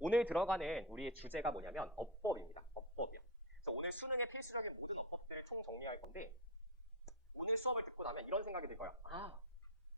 오늘 들어가는 우리의 주제가 뭐냐면 어법입니다. 어법이요. 그래서 오늘 수능의 필수적인 모든 어법들을 총 정리할 건데 오늘 수업을 듣고 나면 이런 생각이 들 거야. 아,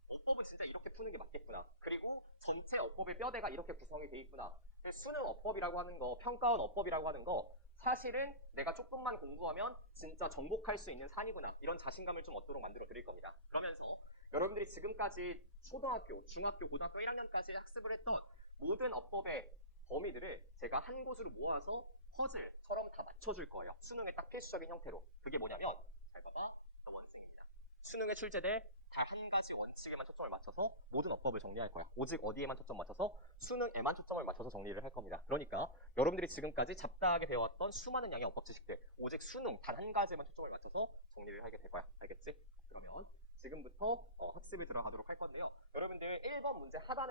어법은 진짜 이렇게 푸는 게 맞겠구나. 그리고 전체 어법의 뼈대가 이렇게 구성이 돼 있구나. 수능 어법이라고 하는 거, 평가원 어법이라고 하는 거 사실은 내가 조금만 공부하면 진짜 정복할 수 있는 산이구나. 이런 자신감을 좀 얻도록 만들어 드릴 겁니다. 그러면서 여러분들이 지금까지 초등학교, 중학교, 고등학교 1학년까지 학습을 했던 모든 어법의 범위들을 제가 한 곳으로 모아서 퍼즐처럼 다 맞춰줄 거예요. 수능의 딱 필수적인 형태로. 그게 뭐냐면 잘 봐봐. 원생입니다. 수능에 출제될 단 한 가지 원칙에만 초점을 맞춰서 모든 어법을 정리할 거야. 오직 어디에만 초점 맞춰서 수능에만 초점을 맞춰서 정리를 할 겁니다. 그러니까 여러분들이 지금까지 잡다하게 배워왔던 수많은 양의 어법 지식들 오직 수능 단 한 가지에만 초점을 맞춰서 정리를 하게 될 거야. 알겠지? 그러면 지금부터 학습에 들어가도록 할 건데요. 여러분들 1번 문제 하단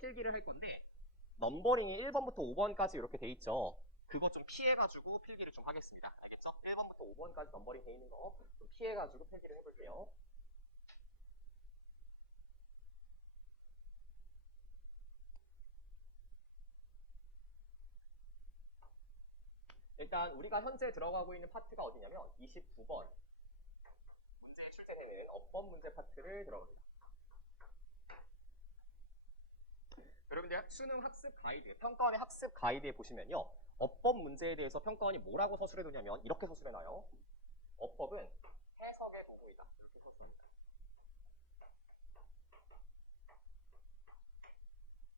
필기를 할 건데 넘버링이 1번부터 5번까지 이렇게 돼 있죠. 그거 좀 피해가지고 필기를 좀 하겠습니다. 알겠죠? 1번부터 5번까지 넘버링 돼 있는 거 좀 피해가지고 필기를 해볼게요. 일단 우리가 현재 들어가고 있는 파트가 어디냐면 29번 문제에 출제되는 어법 문제 파트를 들어갑니다. 여러분들 수능 학습 가이드, 평가원의 학습 가이드에 보시면요. 어법 문제에 대해서 평가원이 뭐라고 서술해두냐면 이렇게 서술해놔요. 어법은 해석의 도구이다. 이렇게 서술합니다.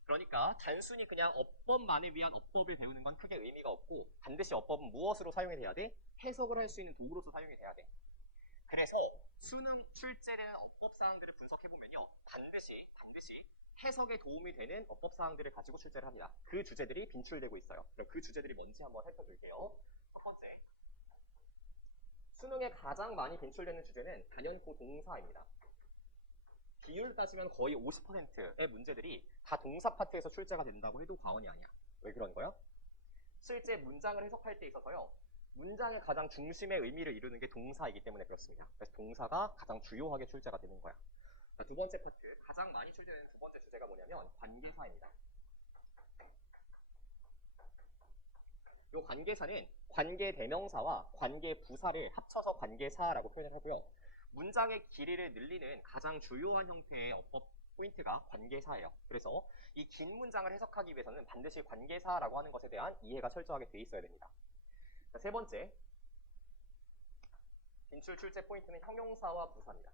그러니까 단순히 그냥 어법만을 위한 어법을 배우는 건 크게 의미가 없고 반드시 어법은 무엇으로 사용이 돼야 돼? 해석을 할 수 있는 도구로서 사용이 돼야 돼. 그래서 수능 출제되는 어법 사항들을 분석해보면요. 반드시 해석에 도움이 되는 어법 사항들을 가지고 출제를 합니다. 그 주제들이 빈출되고 있어요. 그럼 그 주제들이 뭔지 한번 살펴볼게요. 첫 번째, 수능에 가장 많이 빈출되는 주제는 단연코 동사입니다. 비율 따지면 거의 50%의 문제들이 다 동사 파트에서 출제가 된다고 해도 과언이 아니야. 왜 그런 거야? 실제 문장을 해석할 때 있어서요. 문장의 가장 중심의 의미를 이루는 게 동사이기 때문에 그렇습니다. 그래서 동사가 가장 주요하게 출제가 되는 거야. 자, 두 번째 파트, 가장 많이 출제되는 두 번째 주제가 뭐냐면 관계사입니다. 이 관계사는 관계대명사와 관계부사를 합쳐서 관계사라고 표현을 하고요. 문장의 길이를 늘리는 가장 주요한 형태의 어법 포인트가 관계사예요. 그래서 이 긴 문장을 해석하기 위해서는 반드시 관계사라고 하는 것에 대한 이해가 철저하게 돼 있어야 됩니다. 자, 세 번째, 빈출 출제 포인트는 형용사와 부사입니다.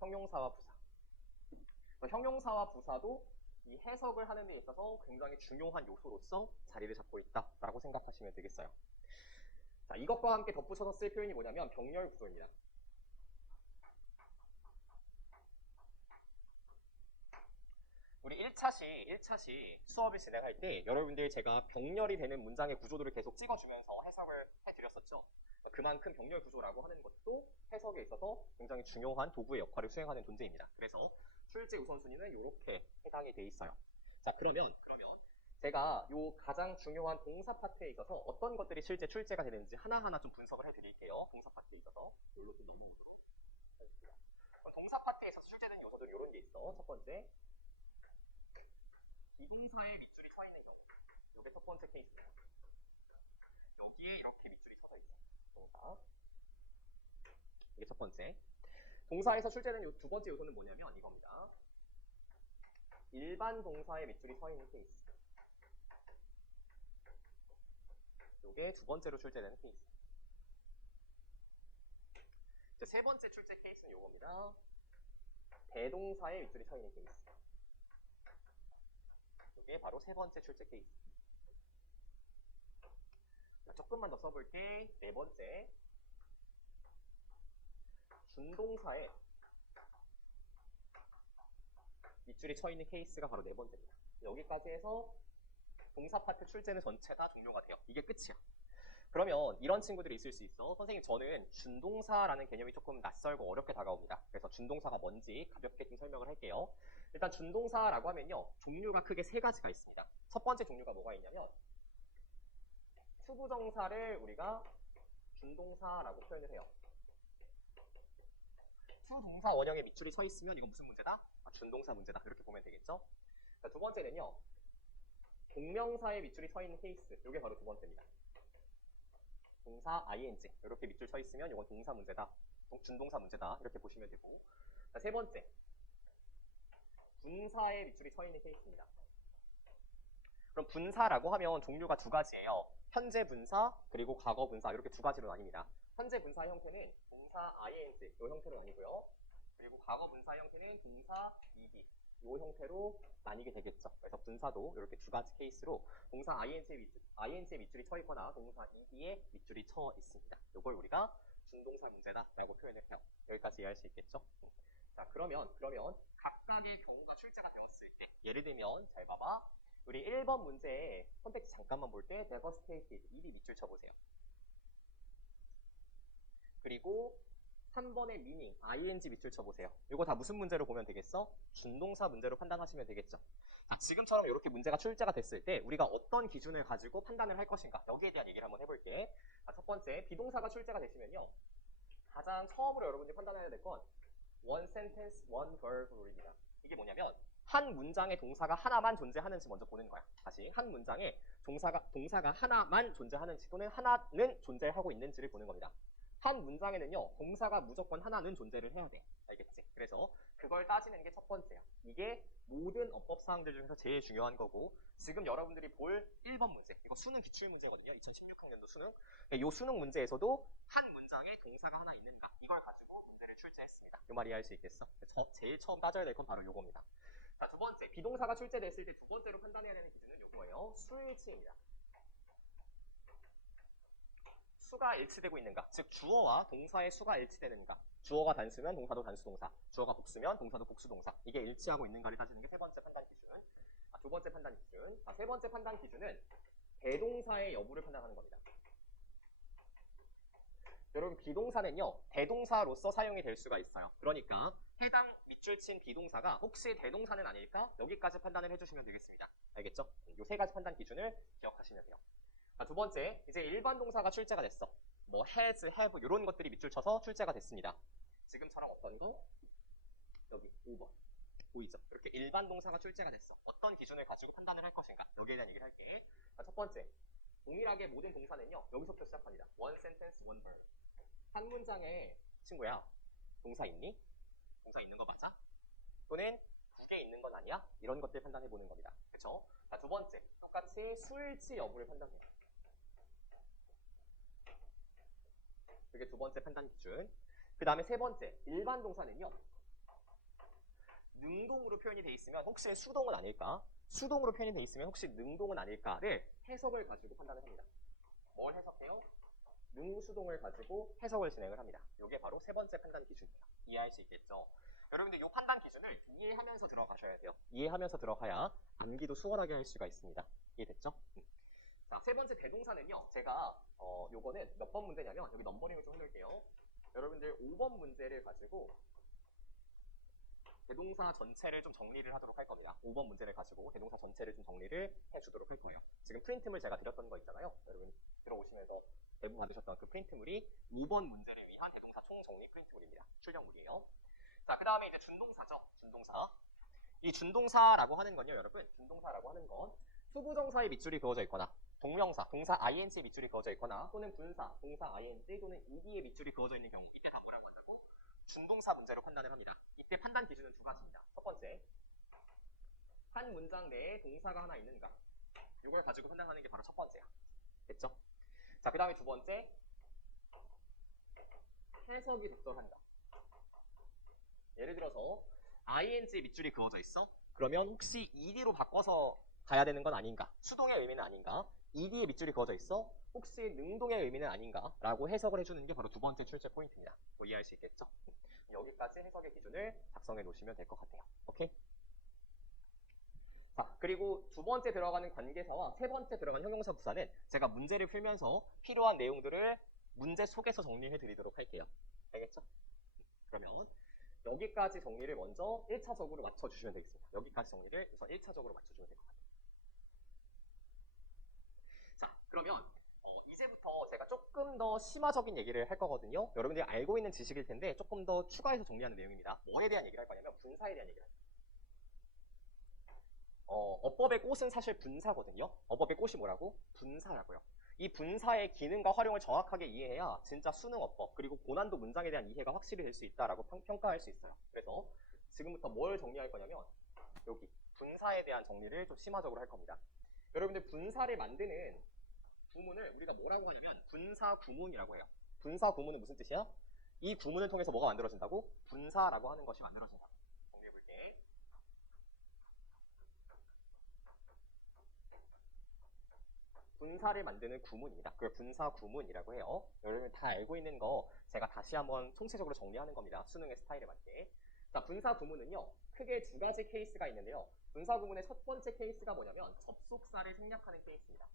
형용사와 부사. 형용사와 부사도 이 해석을 하는 데 있어서 굉장히 중요한 요소로서 자리를 잡고 있다라고 생각하시면 되겠어요. 자, 이것과 함께 덧붙여서 쓸 표현이 뭐냐면 병렬 구조입니다. 우리 1차시 수업을 진행할 때 여러분들 제가 병렬이 되는 문장의 구조들을 계속 찍어주면서 해석을 해드렸었죠. 그만큼 병렬 구조라고 하는 것도 해석에 있어서 굉장히 중요한 도구의 역할을 수행하는 존재입니다. 그래서 출제 우선순위는 이렇게 해당이 돼 있어요. 자, 그러면 제가 요 가장 중요한 동사 파트에 있어서 어떤 것들이 실제 출제가 되는지 하나하나 좀 분석을 해드릴게요. 동사 파트에 있어서. 여기로 좀 넘어오도록 하겠습니다. 그럼 동사 파트에 있어서 출제되는 요소들이 이런 게 있어. 첫 번째, 비동사에 밑줄이 쳐 있는 경우. 이게 첫 번째 케이스입니다. 여기에 이렇게 밑줄이 쳐져 있어. 동사. 이게 첫 번째. 동사에서 출제되는 이 두 번째 요소는 뭐냐면 이겁니다. 일반 동사에 밑줄이 서 있는 케이스. 이게 두 번째로 출제되는 케이스. 이제 세 번째 출제 케이스는 이겁니다. 대동사에 밑줄이 서 있는 케이스. 이게 바로 세 번째 출제 케이스. 자, 조금만 더 써볼게. 네 번째. 준동사에 밑줄이 쳐 있는 케이스가 바로 네 번째입니다. 여기까지 해서 동사 파트 출제는 전체 다 종료가 돼요. 이게 끝이야. 그러면 이런 친구들이 있을 수 있어. 선생님, 저는 준동사라는 개념이 조금 낯설고 어렵게 다가옵니다. 그래서 준동사가 뭔지 가볍게 좀 설명을 할게요. 일단 준동사라고 하면요. 종류가 크게 세 가지가 있습니다. 첫 번째 종류가 뭐가 있냐면 투부정사를 우리가 준동사라고 표현을 해요. 투동사 원형에 밑줄이 서 있으면 이건 무슨 문제다? 준동사 문제다. 이렇게 보면 되겠죠? 두 번째는요. 동명사의 밑줄이 서 있는 케이스. 이게 바로 두 번째입니다. 동사 ing 이렇게 밑줄 서 있으면 이건 동사 문제다. 준동사 문제다. 이렇게 보시면 되고. 자, 세 번째. 분사의 밑줄이 서 있는 케이스입니다. 그럼 분사라고 하면 종류가 두 가지예요. 현재 분사 그리고 과거 분사 이렇게 두 가지로 나뉩니다. 현재 분사 형태는 동사 ing 이 형태로 나뉘고요. 그리고 과거 분사 형태는 동사 ed 이 형태로 나뉘게 되겠죠. 그래서 분사도 이렇게 두 가지 케이스로 동사 ing의 밑줄이 쳐 있거나 동사 ed의 밑줄이 쳐 있습니다. 이걸 우리가 준동사 문제다라고 표현을 해요. 여기까지 이해할 수 있겠죠? 자, 그러면 각각의 경우가 출제가 되었을 때 예를 들면 잘 봐봐. 우리 1번 문제에 선택지 잠깐만 볼 때 devastated 입이 밑줄 쳐보세요. 그리고 3번의 meaning ing 밑줄 쳐보세요. 이거 다 무슨 문제로 보면 되겠어? 준동사 문제로 판단하시면 되겠죠. 자, 지금처럼 이렇게 문제가 출제가 됐을 때 우리가 어떤 기준을 가지고 판단을 할 것인가 여기에 대한 얘기를 한번 해볼게. 자, 첫 번째 비동사가 출제가 되시면요. 가장 처음으로 여러분들이 판단해야 될 건 one sentence, one verb 룰입니다. 이게 뭐냐면 한 문장에 동사가 하나만 존재하는지 먼저 보는 거야. 다시 한 문장에 동사가 하나만 존재하는지 또는 하나는 존재하고 있는지를 보는 겁니다. 한 문장에는요. 동사가 무조건 하나는 존재를 해야 돼. 알겠지? 그래서 그걸 따지는 게 첫 번째야. 이게 모든 어법 사항들 중에서 제일 중요한 거고 지금 여러분들이 볼 1번 문제 이거 수능 기출 문제거든요. 2016학년도 수능. 이 수능 문제에서도 한 문장에 동사가 하나 있는가 이걸 가지고 문제를 출제했습니다. 이 말 이해할 수 있겠어? 제일 처음 따져야 될 건 바로 요겁니다. 자, 두 번째 비동사가 출제됐을 때 두 번째로 판단해야 되는 기준은 요거예요. 수일치입니다. 수가 일치되고 있는가? 즉 주어와 동사의 수가 일치되는가? 주어가 단수면 동사도 단수동사, 주어가 복수면 동사도 복수동사. 이게 일치하고 있는가를 따지는 게 세 번째 판단 기준. 두 번째 판단 기준. 세 번째 판단 기준은 대동사의 여부를 판단하는 겁니다. 여러분 비동사는요. 대동사로서 사용이 될 수가 있어요. 그러니까 해당 밑줄 친 비동사가 혹시 대동사는 아닐까? 여기까지 판단을 해주시면 되겠습니다. 알겠죠? 이 세 가지 판단 기준을 기억하시면 돼요. 자, 두 번째, 이제 일반 동사가 출제가 됐어. 뭐 has, have 이런 것들이 밑줄 쳐서 출제가 됐습니다. 지금처럼 어떤 거? 여기 5번. 보이죠? 이렇게 일반 동사가 출제가 됐어. 어떤 기준을 가지고 판단을 할 것인가? 여기에 대한 얘기를 할게. 자, 첫 번째, 동일하게 모든 동사는요. 여기서부터 시작합니다. one sentence, one verb. 한 문장에 친구야, 동사 있니? 동사 있는 거 맞아? 또는 두 개 있는 건 아니야? 이런 것들 판단해 보는 겁니다. 그쵸? 자, 두 번째, 똑같이 수일치 여부를 판단해요. 그게 두 번째 판단 기준. 그 다음에 세 번째, 일반 동사는요. 능동으로 표현이 돼 있으면 혹시 수동은 아닐까? 수동으로 표현이 돼 있으면 혹시 능동은 아닐까를 해석을 가지고 판단을 합니다. 뭘 해석해요? 능수동을 가지고 해석을 진행을 합니다. 이게 바로 세 번째 판단 기준이에요. 이해할 수 있겠죠? 여러분들 이 판단 기준을 이해하면서 들어가셔야 돼요. 이해하면서 들어가야 암기도 수월하게 할 수가 있습니다. 이해됐죠? 자, 세 번째 대동사는요. 제가 요거는 몇 번 문제냐면 여기 넘버링을 좀 해놓을게요. 여러분들 5번 문제를 가지고 대동사 전체를 좀 정리를 하도록 할 겁니다. 5번 문제를 가지고 대동사 전체를 좀 정리를 해주도록 할 거예요. 지금 프린트물 제가 드렸던 거 있잖아요. 여러분 들어오시면서 대부 받으셨던 그 프린트물이 5번 문제를 위한 대동사 총정리 프린트물입니다. 출력물이에요. 자, 그 다음에 이제 준동사죠. 준동사. 이 준동사라고 하는 건요, 여러분. 준동사라고 하는 건 수부정사의 밑줄이 그어져 있거나 동명사, 동사 ing의 밑줄이 그어져 있거나 또는 분사, 동사 ing 또는 ed의 밑줄이 그어져 있는 경우 이때 다 뭐라고 한다고? 준동사 문제로 판단을 합니다. 이때 판단 기준은 두 가지입니다. 첫 번째, 한 문장 내에 동사가 하나 있는가? 이걸 가지고 판단하는 게 바로 첫 번째야. 됐죠? 자, 그 다음에 두 번째, 해석이 적절한가? 예를 들어서 ing의 밑줄이 그어져 있어? 그러면 혹시 ed로 바꿔서 가야 되는 건 아닌가? 수동의 의미는 아닌가? ed의 밑줄이 그어져 있어? 혹시 능동의 의미는 아닌가? 라고 해석을 해주는 게 바로 두 번째 출제 포인트입니다. 뭐 이해할 수 있겠죠? 여기까지 해석의 기준을 작성해 놓으시면 될 것 같아요. 오케이? 자, 그리고 두 번째 들어가는 관계사와 세 번째 들어가는 형용사 부사는 제가 문제를 풀면서 필요한 내용들을 문제 속에서 정리해 드리도록 할게요. 알겠죠? 그러면 여기까지 정리를 먼저 1차적으로 맞춰주시면 되겠습니다. 여기까지 정리를 우선 1차적으로 맞춰주면 될 것 같아요. 자, 그러면 이제부터 제가 조금 더 심화적인 얘기를 할 거거든요. 여러분들이 알고 있는 지식일 텐데 조금 더 추가해서 정리하는 내용입니다. 뭐에 대한 얘기를 할 거냐면 분사에 대한 얘기를 할 거예요. 어법의 꽃은 사실 분사거든요. 어법의 꽃이 뭐라고? 분사라고요. 이 분사의 기능과 활용을 정확하게 이해해야 진짜 수능 어법 그리고 고난도 문장에 대한 이해가 확실히 될 수 있다라고 평가할 수 있어요. 그래서 지금부터 뭘 정리할 거냐면 여기 분사에 대한 정리를 좀 심화적으로 할 겁니다. 여러분들 분사를 만드는 구문을 우리가 뭐라고 하냐면 분사 구문이라고 해요. 분사 구문은 무슨 뜻이야? 이 구문을 통해서 뭐가 만들어진다고? 분사라고 하는 것이 만들어진다. 정리해볼게. 분사를 만드는 구문입니다. 그걸 분사 구문이라고 해요. 여러분 다 알고 있는 거 제가 다시 한번 총체적으로 정리하는 겁니다. 수능의 스타일에 맞게. 자, 분사 구문은요. 크게 두 가지 케이스가 있는데요. 분사 구문의 첫 번째 케이스가 뭐냐면 접속사를 생략하는 케이스입니다.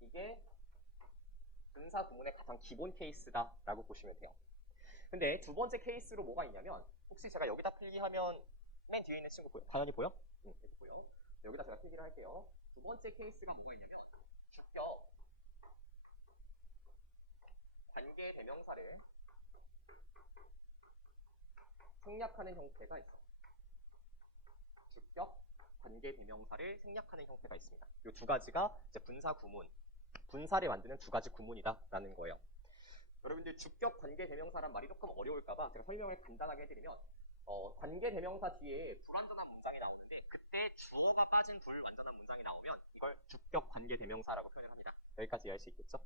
이게 분사 구문의 가장 기본 케이스다라고 보시면 돼요. 근데 두 번째 케이스로 뭐가 있냐면 혹시 제가 여기다 필기하면 맨 뒤에 있는 친구 보여? 과연이 보여? 응, 여기 보여. 여기다 제가 필기를 할게요. 두 번째 케이스가 뭐가 있냐면 주격 관계 대명사를 생략하는 형태가 있어. 주격 관계 대명사를 생략하는 형태가 있습니다. 이 두 가지가 이제 분사 구문, 분사를 만드는 두 가지 구문이다라는 거예요. 여러분들 주격 관계 대명사란 말이 조금 어려울까봐 제가 설명을 간단하게 해드리면 관계 대명사 뒤에 불완전한 문장이 나오는데 그때 주어가 빠진 불완전한 문장이 나오면 이걸 주격 관계 대명사라고 표현을 합니다. 여기까지 이해할 수 있겠죠?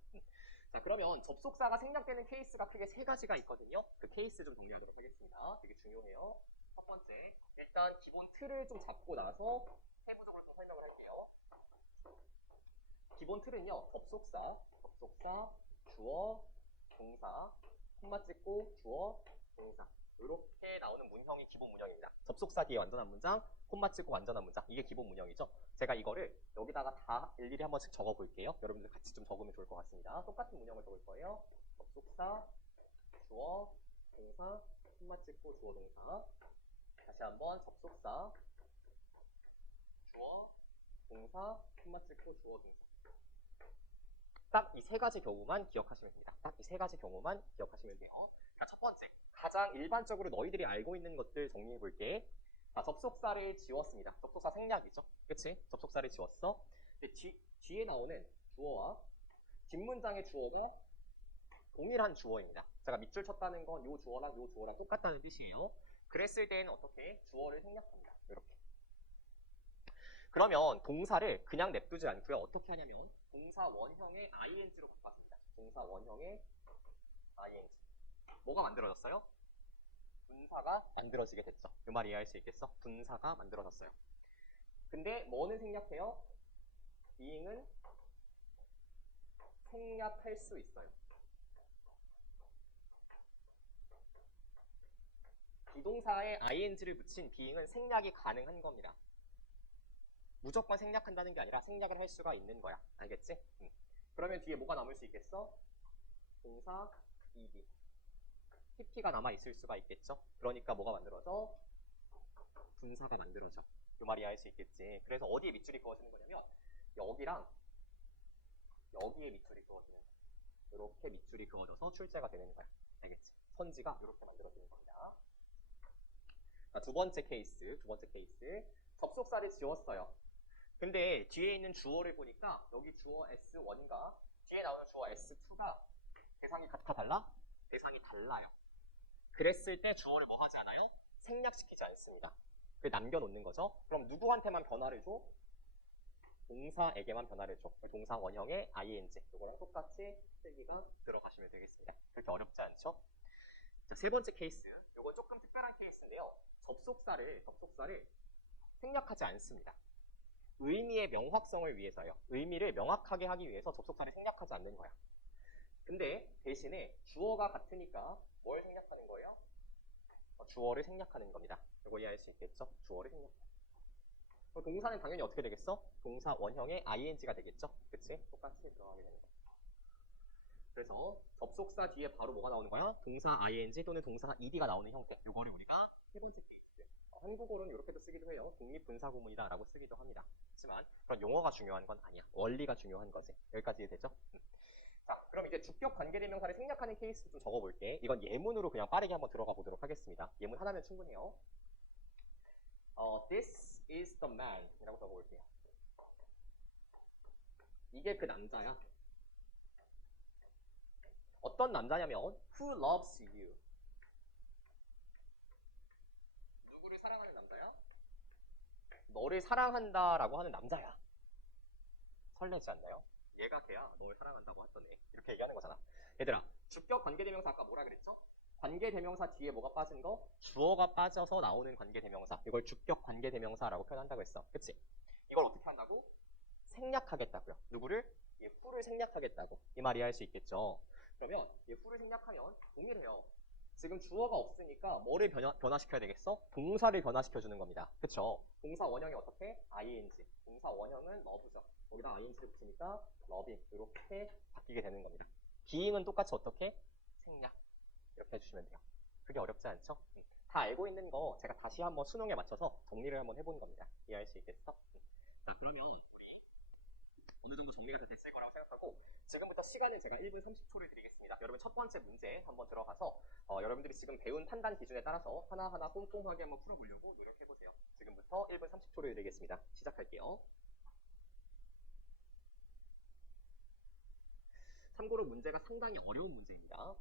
자, 그러면 접속사가 생략되는 케이스가 크게 세 가지가 있거든요. 그 케이스 좀 정리하도록 하겠습니다. 되게 중요해요. 첫 번째, 일단 기본 틀을 좀 잡고 나서 세부적으로 좀 설명을 할게요. 기본 틀은요, 접속사, 주어, 동사, 콤마 찍고 주어, 동사 이렇게 나오는 문형이 기본 문형입니다. 접속사 뒤에 완전한 문장, 콤마 찍고 완전한 문장 이게 기본 문형이죠. 제가 이거를 여기다가 다 일일이 한 번씩 적어볼게요. 여러분들 같이 좀 적으면 좋을 것 같습니다. 똑같은 문형을 적을 거예요. 접속사, 주어, 동사, 콤마 찍고 주어, 동사 다시 한번 접속사, 주어, 동사, 콤마 찍고 주어, 동사 딱 이 세 가지 경우만 기억하시면 됩니다. 딱 이 세 가지 경우만 기억하시면 돼요. 자, 첫 번째, 가장 일반적으로 너희들이 알고 있는 것들 정리해 볼게. 자, 접속사를 지웠습니다. 접속사 생략이죠. 그치? 접속사를 지웠어. 근데 뒤에 나오는 주어와 뒷문장의 주어가 동일한 주어입니다. 제가 밑줄 쳤다는 건 요 주어랑 요 주어랑 똑같다는 뜻이에요. 그랬을 때는 어떻게? 주어를 생략합니다. 이렇게. 그러면 동사를 그냥 냅두지 않고요. 어떻게 하냐면 동사 원형의 ing로 바꿨습니다. 동사 원형의 ing. 뭐가 만들어졌어요? 분사가 만들어지게 됐죠. 이 말 이해할 수 있겠어? 분사가 만들어졌어요. 근데 뭐는 생략해요? being은 생략할 수 있어요. 비동사에 ing를 붙인 being은 생략이 가능한 겁니다. 무조건 생략한다는 게 아니라 생략을 할 수가 있는 거야. 알겠지? 그러면 뒤에 뭐가 남을 수 있겠어? 동사 ed. pp가 남아있을 수가 있겠죠? 그러니까 뭐가 만들어져? 분사가 만들어져. 그 말이 알 수 있겠지. 그래서 어디에 밑줄이 그어지는 거냐면 여기랑 여기에 밑줄이 그어지는 거야. 이렇게 밑줄이 그어져서 출제가 되는 거야. 알겠지? 선지가 이렇게 만들어지는 겁니다. 자, 두 번째 케이스. 접속사를 지웠어요. 근데 뒤에 있는 주어를 보니까 여기 주어 S1과 뒤에 나오는 주어 S2가 대상이 같아 달라? 대상이 달라요. 그랬을 때 주어를 뭐 하지 않아요? 생략시키지 않습니다. 그 남겨놓는 거죠. 그럼 누구한테만 변화를 줘? 동사에게만 변화를 줘. 동사 원형의 ing. 이거랑 똑같이 쓰기가 들어가시면 되겠습니다. 그렇게 어렵지 않죠? 자, 세 번째 케이스. 이건 조금 특별한 케이스인데요. 접속사를 생략하지 않습니다. 의미의 명확성을 위해서요. 의미를 명확하게 하기 위해서 접속사를 생략하지 않는 거야. 근데 대신에 주어가 같으니까 뭘 생략하는 거예요? 주어를 생략하는 겁니다. 이거 이해할 수 있겠죠? 주어를 생략. 동사는 당연히 어떻게 되겠어? 동사 원형의 ing가 되겠죠? 그치? 똑같이 들어가게 되는 거야. 그래서 접속사 뒤에 바로 뭐가 나오는 거야? 동사 ing 또는 동사 ed가 나오는 형태. 이거를 우리가 세 번째 케이스. 한국어로는 이렇게도 쓰기도 해요. 독립분사구문이다 라고 쓰기도 합니다. 하지만 그런 용어가 중요한 건 아니야. 원리가 중요한 거지. 여기까지 이해되죠? 자, 그럼 이제 주격 관계대명사를 생략하는 케이스 좀 적어볼게. 이건 예문으로 그냥 빠르게 한번 들어가 보도록 하겠습니다. 예문 하나면 충분해요. This is the man 이라고 적어볼게요. 이게 그 남자야. 어떤 남자냐면 who loves you. 누구를 사랑하는 남자야? 너를 사랑한다라고 하는 남자야. 설레지 않나요? 얘가 걔야. 널 사랑한다고 했던 애. 이렇게 얘기하는 거잖아. 얘들아, 주격 관계대명사 아까 뭐라 그랬죠? 관계대명사 뒤에 뭐가 빠진 거? 주어가 빠져서 나오는 관계대명사. 이걸 주격 관계대명사라고 표현한다고 했어. 그치? 이걸 어떻게 한다고? 생략하겠다고요. 누구를? 얘 who를 생략하겠다고. 이 말이 할 수 있겠죠. 그러면 얘 who를 생략하면 동일해요. 지금 주어가 없으니까 뭐를 변화시켜야 되겠어? 동사를 변화시켜주는 겁니다. 그쵸? 동사 원형이 어떻게? ing. 동사 원형은 love죠. 거기다 ing를 붙이니까 loving. 이렇게 바뀌게 되는 겁니다. being은 똑같이 어떻게? 생략. 이렇게 해주시면 돼요. 그게 어렵지 않죠? 다 알고 있는 거 제가 다시 한번 수능에 맞춰서 정리를 한번 해보는 겁니다. 이해할 수 있겠어? 자, 그러면 우리 어느 정도 정리가 됐을 거라고 생각하고 지금부터 시간은 제가 1분 30초를 드리겠습니다. 여러분 첫 번째 문제 한번 들어가서 여러분들이 지금 배운 판단 기준에 따라서 하나하나 꼼꼼하게 한번 풀어보려고 노력해보세요. 지금부터 1분 30초를 드리겠습니다. 시작할게요. 참고로 문제가 상당히 어려운 문제입니다.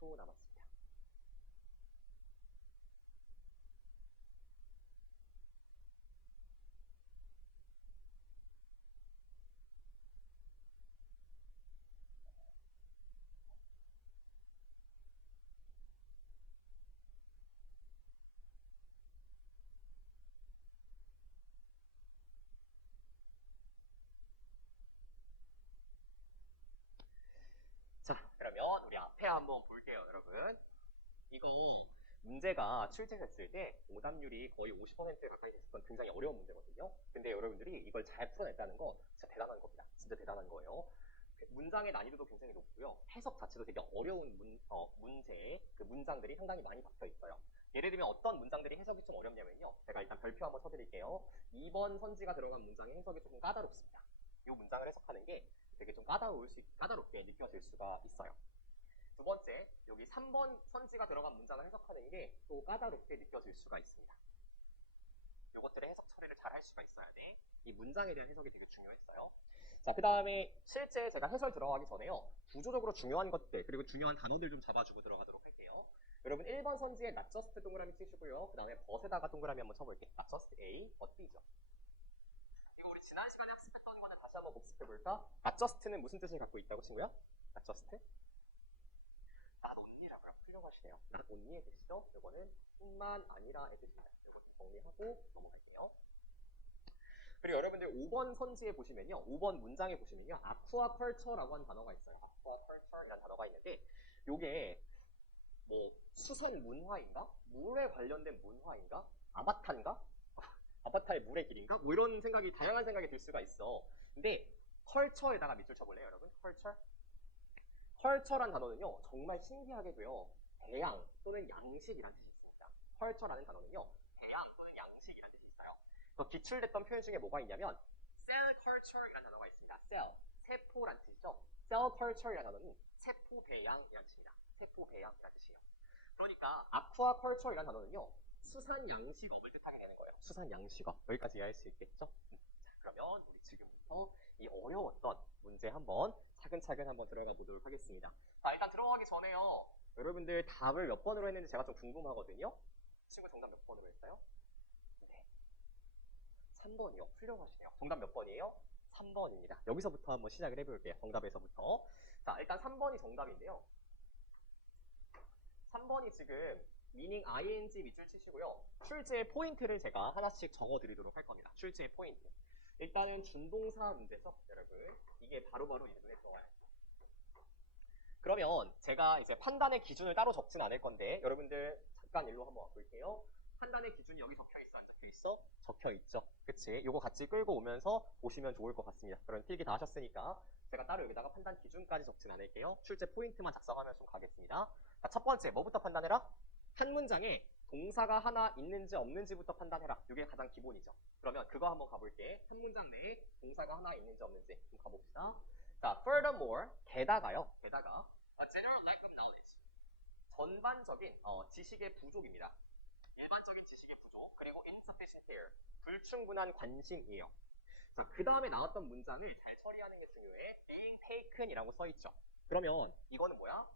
초 남았습니다. 자, 그러면 우리 앞에 한번 볼게요, 여러분. 이거 문제가 출제됐을 때 오답률이 거의 50%에 가까이 됐었던 굉장히 어려운 문제거든요. 근데 여러분들이 이걸 잘 풀어냈다는 거 진짜 대단한 겁니다. 진짜 대단한 거예요. 문장의 난이도도 굉장히 높고요. 해석 자체도 되게 어려운 문제에 그 문장들이 상당히 많이 박혀 있어요. 예를 들면 어떤 문장들이 해석이 좀 어렵냐면요. 제가 일단 별표 한번 쳐드릴게요. 2번 선지가 들어간 문장의 해석이 조금 까다롭습니다. 이 문장을 해석하는 게 되게 좀 까다롭게 느껴질 수가 있어요. 두 번째, 여기 3번 선지가 들어간 문장을 해석하는 게 또 까다롭게 느껴질 수가 있습니다. 이것들의 해석 처리를 잘 할 수가 있어야 돼. 이 문장에 대한 해석이 되게 중요했어요. 자, 그 다음에 실제 제가 해설 들어가기 전에요. 구조적으로 중요한 것들, 그리고 중요한 단어들 좀 잡아주고 들어가도록 할게요. 여러분 1번 선지에 not just 동그라미 치시고요. 그 다음에 but에다가 동그라미 한번 쳐볼게요. not just A, but B죠. 이거 우리 지난 시간에 학습했던 거는 다시 한번 복습해볼까? not just는 무슨 뜻을 갖고 있다고 친구야? not just? not only라고요. 훌륭하시네요. not only의 뜻이죠. 이거는 뿐만 아니라의 뜻입니다. 이거 좀 정리하고 넘어갈게요. 그리고 여러분들 5번 선지에 보시면요. 5번 문장에 보시면요. 아쿠아컬처라고 하는 단어가 있어요. 아쿠아컬처라는 단어가 있는데 요게 뭐 수선 문화인가? 물에 관련된 문화인가? 아바타인가? 아바타의 물의 길인가? 뭐 이런 생각이 다양한 생각이 들 수가 있어. 근데 컬처에다가 밑줄 쳐볼래요, 여러분? 컬처? 컬처란 단어는요. 정말 신기하게도요. 배양 또는 양식이라는 뜻이 있습니다. 컬처라는 단어는요. 배양 또는 양식이라는 뜻이 있어요. 더 기출됐던 표현 중에 뭐가 있냐면 cell culture이라는 단어가 있습니다. cell, 세포란 뜻이죠. cell culture이라는 단어는 세포 배양이라는 뜻입니다. 세포 배양이라는 뜻이에요. 그러니까 아쿠아 컬처이라는 단어는요. 수산 양식업을 뜻하게 되는 거예요. 수산 양식업. 여기까지 이해할 수 있겠죠? 자, 그러면 우리 지금부터 이 어려웠던 문제 한번 차근차근 한번 들어가 보도록 하겠습니다. 자, 일단 들어가기 전에요. 여러분들 답을 몇 번으로 했는지 제가 좀 궁금하거든요. 친구 정답 몇 번으로 했어요? 네. 3번이요. 훌륭하시네요. 정답 몇 번이에요? 3번입니다. 여기서부터 한번 시작을 해볼게요. 정답에서부터. 자, 일단 3번이 정답인데요. 3번이 지금 meaning ing 밑줄 치시고요. 출제의 포인트를 제가 하나씩 적어드리도록 할 겁니다. 출제의 포인트. 일단은 준동사 문제죠, 여러분. 이게 바로바로 이제 눈에 들어와요. 그러면 제가 이제 판단의 기준을 따로 적진 않을 건데 여러분들 잠깐 일로 한번 와볼게요. 판단의 기준이 여기 적혀있어, 안 적혀있어? 적혀있죠. 그치? 요거 같이 끌고 오면서 보시면 좋을 것 같습니다. 그럼 필기 다 하셨으니까 제가 따로 여기다가 판단 기준까지 적진 않을게요. 출제 포인트만 작성하면 좀 가겠습니다. 자, 첫 번째 뭐부터 판단해라? 한 문장에 동사가 하나 있는지 없는지부터 판단해라. 이게 가장 기본이죠. 그러면 그거 한번 가볼게. 한 문장 내에 동사가 하나 있는지 없는지 한번 가봅시다. 자, furthermore, 게다가요. 게다가 a general lack of knowledge. 전반적인 지식의 부족입니다. 일반적인 지식의 부족, 그리고 insufficient care, 불충분한 관심이에요. 자, 그 다음에 나왔던 문장을 잘 처리하는 게 중요해. being taken이라고 써있죠. 그러면 이거는 뭐야?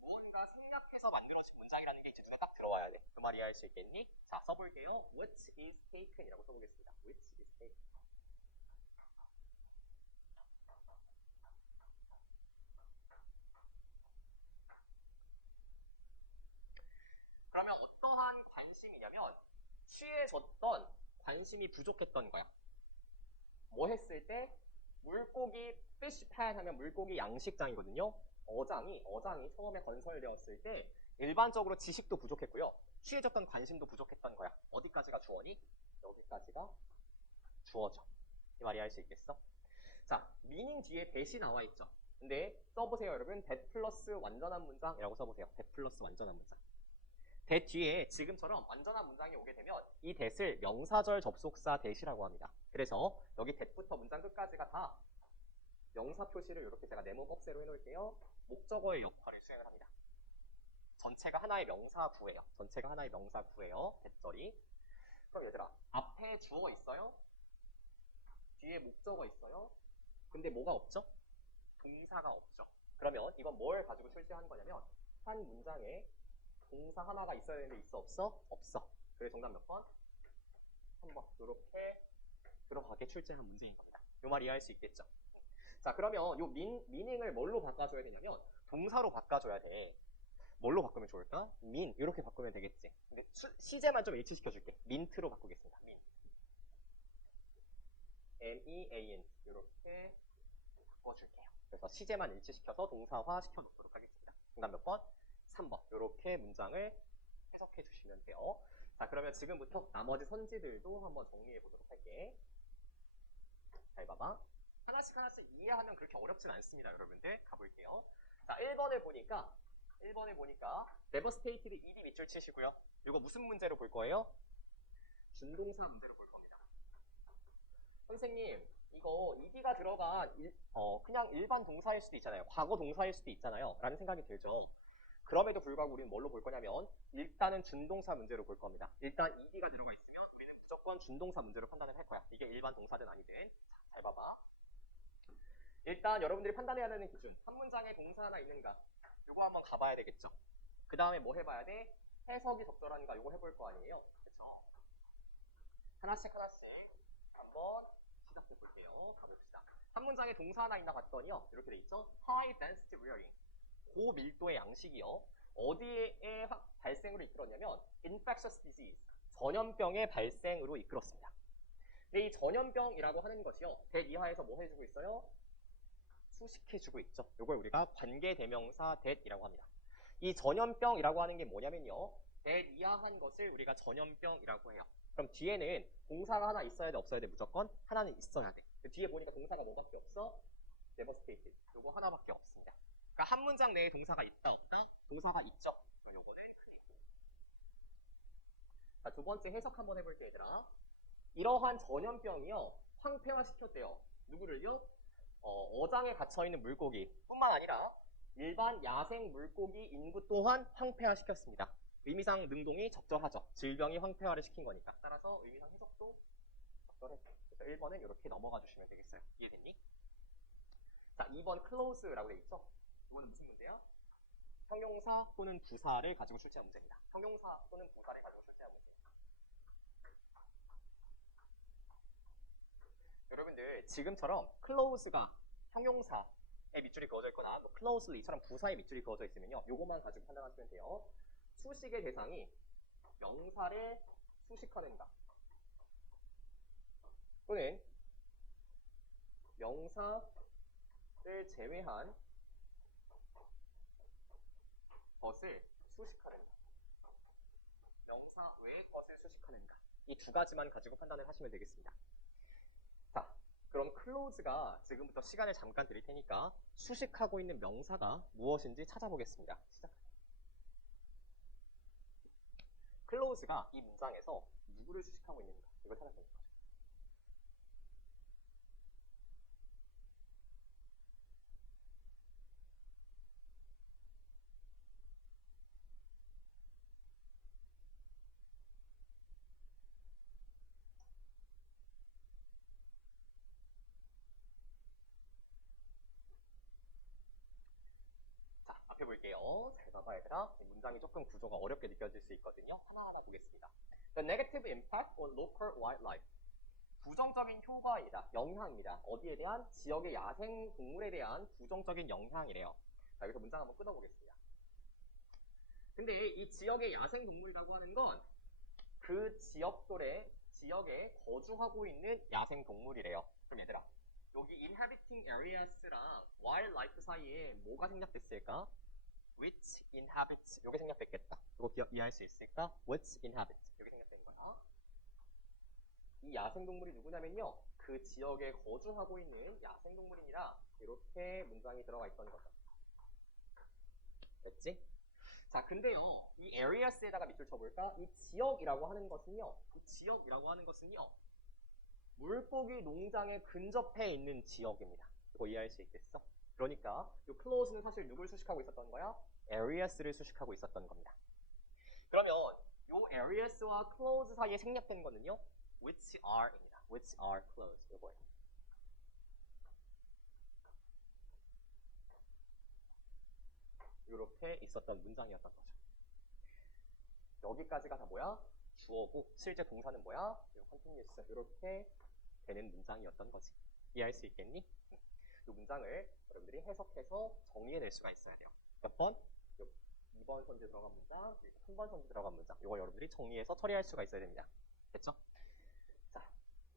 뭔가 생략해서 만들어진 문장이라는 게 이제 눈에 딱 들어와야 돼. 그 말 이해할 수 있겠니? 자, 써볼게요. Which is taken이라고 써보겠습니다. Which is taken. 그러면 어떠한 관심이냐면 취해졌던 관심이 부족했던 거야. 뭐 했을 때? 물고기 fish pad 하면 물고기 양식장이거든요. 어장이 처음에 건설되었을 때 일반적으로 지식도 부족했고요. 취해졌던 관심도 부족했던 거야. 어디까지가 주어니? 여기까지가 주어져. 이 말이 할 수 있겠어? 자, meaning 뒤에 that이 나와 있죠. 근데 써보세요, 여러분. that 플러스 완전한 문장이라고 써보세요. that 플러스 완전한 문장. that 뒤에 지금처럼 완전한 문장이 오게 되면 이 that을 명사절 접속사 that이라고 합니다. 그래서 여기 that부터 문장 끝까지가 다 명사 표시를 이렇게 제가 네모 박스로 해놓을게요. 목적어의 역할을 수행을 합니다. 전체가 하나의 명사 구예요. 전체가 하나의 명사 구예요. that절이. 그럼 얘들아, 앞에 주어 있어요? 뒤에 목적어 있어요? 근데 뭐가 없죠? 동사가 없죠. 그러면 이건 뭘 가지고 출제하는 거냐면 한 문장에 동사 하나가 있어야 되는데 있어 없어? 없어. 그래서 정답 몇 번? 3번. 이렇게 들어가게 출제한 문제인 겁니다. 이 말 이해할 수 있겠죠? 자, 그러면 요 미닝을 뭘로 바꿔줘야 되냐면 동사로 바꿔줘야 돼. 뭘로 바꾸면 좋을까? 민 이렇게 바꾸면 되겠지. 근데 시제만 좀 일치시켜줄게. 민트로 바꾸겠습니다. 민. M-E-A-N 이렇게 바꿔줄게요. 그래서 시제만 일치시켜서 동사화 시켜놓도록 하겠습니다. 정답 몇 번? 3번. 이렇게 문장을 해석해 주시면 돼요. 자, 그러면 지금부터 나머지 선지들도 한번 정리해 보도록 할게. 잘 봐봐. 하나씩 이해하면 그렇게 어렵진 않습니다, 여러분들. 가볼게요. 자, 1번을 보니까 devastated ed 밑줄 치시고요. 이거 무슨 문제로 볼 거예요? 준동사 문제로 볼 겁니다. 선생님, 이거 ed가 들어간 그냥 일반 동사일 수도 있잖아요. 과거 동사일 수도 있잖아요. 라는 생각이 들죠. 그럼에도 불구하고 우리는 뭘로 볼 거냐면 일단은 준동사 문제로 볼 겁니다. 일단 ed가 들어가 있으면 우리는 무조건 준동사 문제로 판단을 할 거야. 이게 일반 동사든 아니든. 자, 잘 봐봐. 일단 여러분들이 판단해야 되는 기준. 한 문장에 동사 하나 있는가? 요거 한번 가봐야 되겠죠. 그 다음에 뭐 해봐야 돼? 해석이 적절한가? 요거 해볼 거 아니에요? 그쵸? 하나씩 한번 시작해 볼게요. 가봅시다. 한 문장에 동사 하나 있나 봤더니요. 이렇게 돼 있죠? High density rearing. 고밀도의 양식이요. 어디에 발생으로 이끌었냐면 infectious disease. 전염병의 발생으로 이끌었습니다. 근데 이 전염병이라고 하는 것이요. that 이하에서 뭐 해주고 있어요? 수식해주고 있죠. 이걸 우리가 관계대명사 that이라고 합니다. 이 전염병이라고 하는 게 뭐냐면요. that 이하한 것을 우리가 전염병이라고 해요. 그럼 뒤에는 동사가 하나 있어야 돼, 없어야 돼? 무조건 하나는 있어야 돼. 뒤에 보니까 동사가 뭐밖에 없어? devastated. 요거 하나밖에 없습니다. 그러니까 한 문장 내에 동사가 있다, 없다? 동사가 있죠. 그럼 요거는 아니고. 자, 두 번째 해석 한번 해볼게요, 얘들아. 이러한 전염병이요. 황폐화시켰대요. 누구를요? 어장에 갇혀있는 물고기 뿐만 아니라 일반 야생 물고기 인구 또한 황폐화시켰습니다. 의미상 능동이 적절하죠. 질병이 황폐화를 시킨 거니까. 따라서 의미상 해석도 적절했죠. 그래서 1번은 이렇게 넘어가 주시면 되겠어요. 이해됐니? 자, 2번 close라고 돼 있죠? 이거는 무슨 문제야? 형용사 또는 부사를 가지고 출제한 문제입니다. 형용사 또는 부사를 가지고 출제한 문제입니다. 여러분들 지금처럼 close가 형용사의 밑줄이 그어져 있거나 뭐 closely처럼 부사의 밑줄이 그어져 있으면요. 요것만 가지고 판단하시면 돼요. 수식의 대상이 명사를 수식하는가 또는 명사를 제외한 것을 수식하는가, 명사 외의 것을 수식하는가, 이 두 가지만 가지고 판단을 하시면 되겠습니다. 자, 그럼 클로즈가 지금부터 시간을 잠깐 드릴 테니까 수식하고 있는 명사가 무엇인지 찾아보겠습니다. 시작합니다. 클로즈가 이 문장에서 누구를 수식하고 있는가, 이걸 찾아보는 거죠. 자, 앞에 볼게요. 잘 봐봐, 얘들아. 이 문장이 조금 구조가 어렵게 느껴질 수 있거든요. 하나하나 보겠습니다. The negative impact on local wildlife. 부정적인 효과이다. 영향입니다. 어디에 대한? 지역의 야생 동물에 대한 부정적인 영향이래요. 자, 여기서 문장 한번 끊어보겠습니다. 근데 이 지역의 야생 동물이라고 하는 건 그 지역에 거주하고 있는 야생 동물이래요. 그럼 얘들아, 여기 inhabiting areas랑 wildlife 사이에 뭐가 생략됐을까? which inhabits, 요게 생략됐겠다. 이거 이해할 수 있을까? which inhabits, 요게 생략된 거야. 이 야생동물이 누구냐면요, 그 지역에 거주하고 있는 야생동물이니라 이렇게 문장이 들어가 있던 거죠. 됐지? 자, 근데요, 이 areas에다가 밑줄 쳐볼까? 이 지역이라고 하는 것은요, 물고기 농장에 근접해 있는 지역입니다. 이거 이해할 수 있겠어? 그러니까 이 clause는 사실 누굴 수식하고 있었던 거야? areas를 수식하고 있었던 겁니다. 그러면 이 areas와 clause 사이에 생략된 거는요, which are입니다. which are clause, 이거예요. 이렇게 있었던 문장이었던 거죠. 여기까지가 다 뭐야? 주어고 실제 동사는 뭐야? continuous, 이렇게 되는 문장이었던 거지. 이해할 수 있겠니? 이 문장을 여러분들이 해석해서 정리해낼 수가 있어야 돼요. 몇 번? 2번 선지 들어간 문장, 3번 선지 들어간 문장. 이거 여러분들이 정리해서 처리할 수가 있어야 됩니다. 됐죠? 자,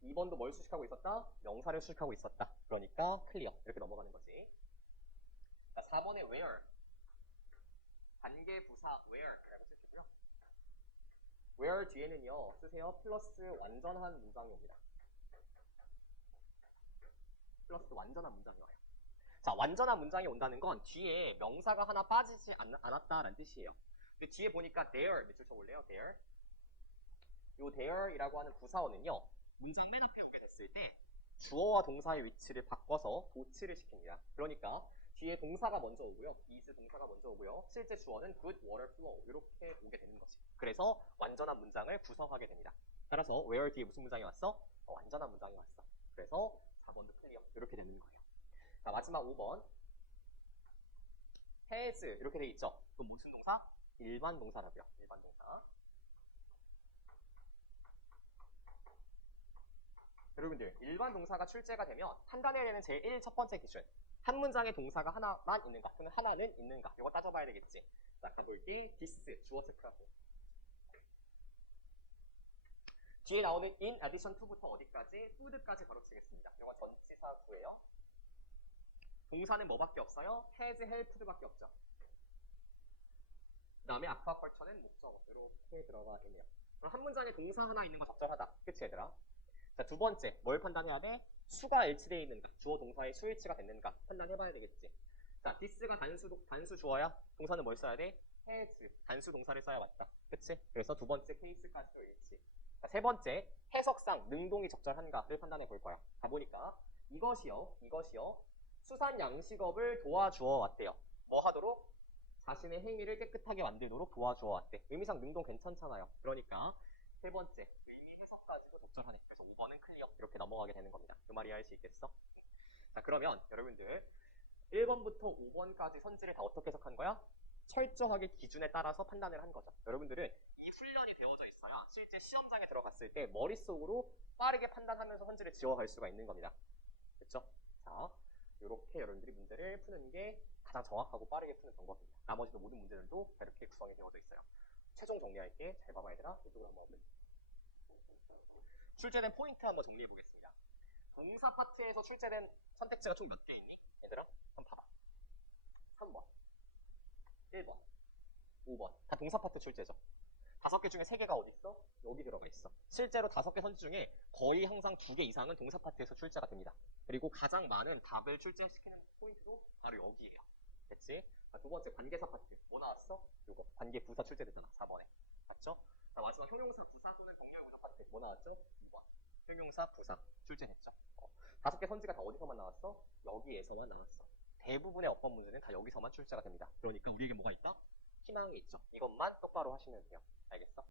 2번도 뭘 수식하고 있었다? 명사를 수식하고 있었다. 그러니까 클리어. 이렇게 넘어가는 거지. 자, 4번에 where. 관계 부사 where라고 쓰시고요. where 뒤에는요, 쓰세요. 플러스 완전한 문장이 옵니다. 플러스 완전한 문장이 와요. 자, 완전한 문장이 온다는 건 뒤에 명사가 하나 빠지지 않았다라는 뜻이에요. 근데 뒤에 보니까 there, 밑줄 쳐볼래요? there. 요 there이라고 하는 부사어는요, 문장 맨 앞에 오게 됐을 때 주어와 동사의 위치를 바꿔서 도치를 시킵니다. 그러니까 뒤에 동사가 먼저 오고요, is 동사가 먼저 오고요, 실제 주어는 good water flow 이렇게 오게 되는 거지. 그래서 완전한 문장을 구성하게 됩니다. 따라서 where 뒤에 무슨 문장이 왔어? 완전한 문장이 왔어. 그래서 4번도 클리어. 이렇게 되는 거예요. 자, 마지막 5번. has 이렇게 돼 있죠. 그럼 무슨 동사? 일반 동사라고요. 일반 동사. 여러분들, 일반 동사가 출제가 되면 판단해야 되는 제일 1 첫 번째 기준. 한 문장에 동사가 하나만 있는가, 또는 하나는 있는가. 이거 따져봐야 되겠지. 자, 가볼게. this, 주어 체크하고. 뒤에 나오는 in addition to부터 어디까지? food까지 가로치겠습니다. 이거 전치사 구예요. 동사는 뭐밖에 없어요? has, helped밖에 없죠. 그 다음에 aquaculture는 목적어. 이렇게 들어가 있네요. 그럼 한 문장에 동사 하나 있는 거 적절하다. 그치, 얘들아? 자, 두 번째, 뭘 판단해야 돼? 수가 일치되어 있는가, 주어 동사의 수일치가 됐는가 판단해봐야 되겠지. 자, this가 단수 주어야 동사는 뭘 써야 돼? has, 단수 동사를 써야 맞다. 그치? 그래서 두 번째 케이스까지도 일치. 자, 세 번째, 해석상 능동이 적절한가를 판단해 볼 거야. 가보니까 이것이요, 수산 양식업을 도와주어 왔대요. 뭐 하도록? 자신의 행위를 깨끗하게 만들도록 도와주어 왔대. 의미상 능동 괜찮잖아요. 그러니까 세 번째, 의미 해석까지도 적절하네. 그래서 5번은 클리어. 이렇게 넘어가게 되는 겁니다. 그 말이 할 수 있겠어? 자, 그러면 여러분들 1번부터 5번까지 선지를 다 어떻게 해석한 거야? 철저하게 기준에 따라서 판단을 한 거죠. 여러분들은 이 훈련이 되어져 있어야 실제 시험장에 들어갔을 때 머릿속으로 빠르게 판단하면서 선지를 지워갈 수가 있는 겁니다. 됐죠? 자, 이렇게 여러분들이 문제를 푸는 게 가장 정확하고 빠르게 푸는 방법입니다. 나머지도 모든 문제들도 이렇게 구성이 되어져 있어요. 최종 정리할게. 잘 봐봐 얘들아. 이쪽으로 한번 와볼게. 출제된 포인트 한번 정리해 보겠습니다. 동사 파트에서 출제된 선택지가 총 몇 개 있니? 얘들아 한번 봐봐. 3번, 1번, 5번 다 동사 파트 출제죠. 5개 중에 3개가 어디 있어? 여기 들어가 있어. 실제로 5개 선지 중에 거의 항상 2개 이상은 동사 파트에서 출제가 됩니다. 그리고 가장 많은 답을 출제시키는 포인트도 바로 여기예요. 됐지? 자, 두 번째 관계사 파트 뭐 나왔어? 이거 관계 부사 출제됐잖아. 4번에 맞죠? 자, 마지막 형용사 부사 또는 병렬 문화 파트 뭐 나왔죠? 2번 형용사 부사 출제됐죠. 5개 선지가 다 어디서만 나왔어? 여기에서만 나왔어. 대부분의 어법 문제는 다 여기서만 출제가 됩니다. 그러니까 우리에게 뭐가 있다? 희망이 있죠. 이것만 똑바로 하시면 돼요. 알겠어?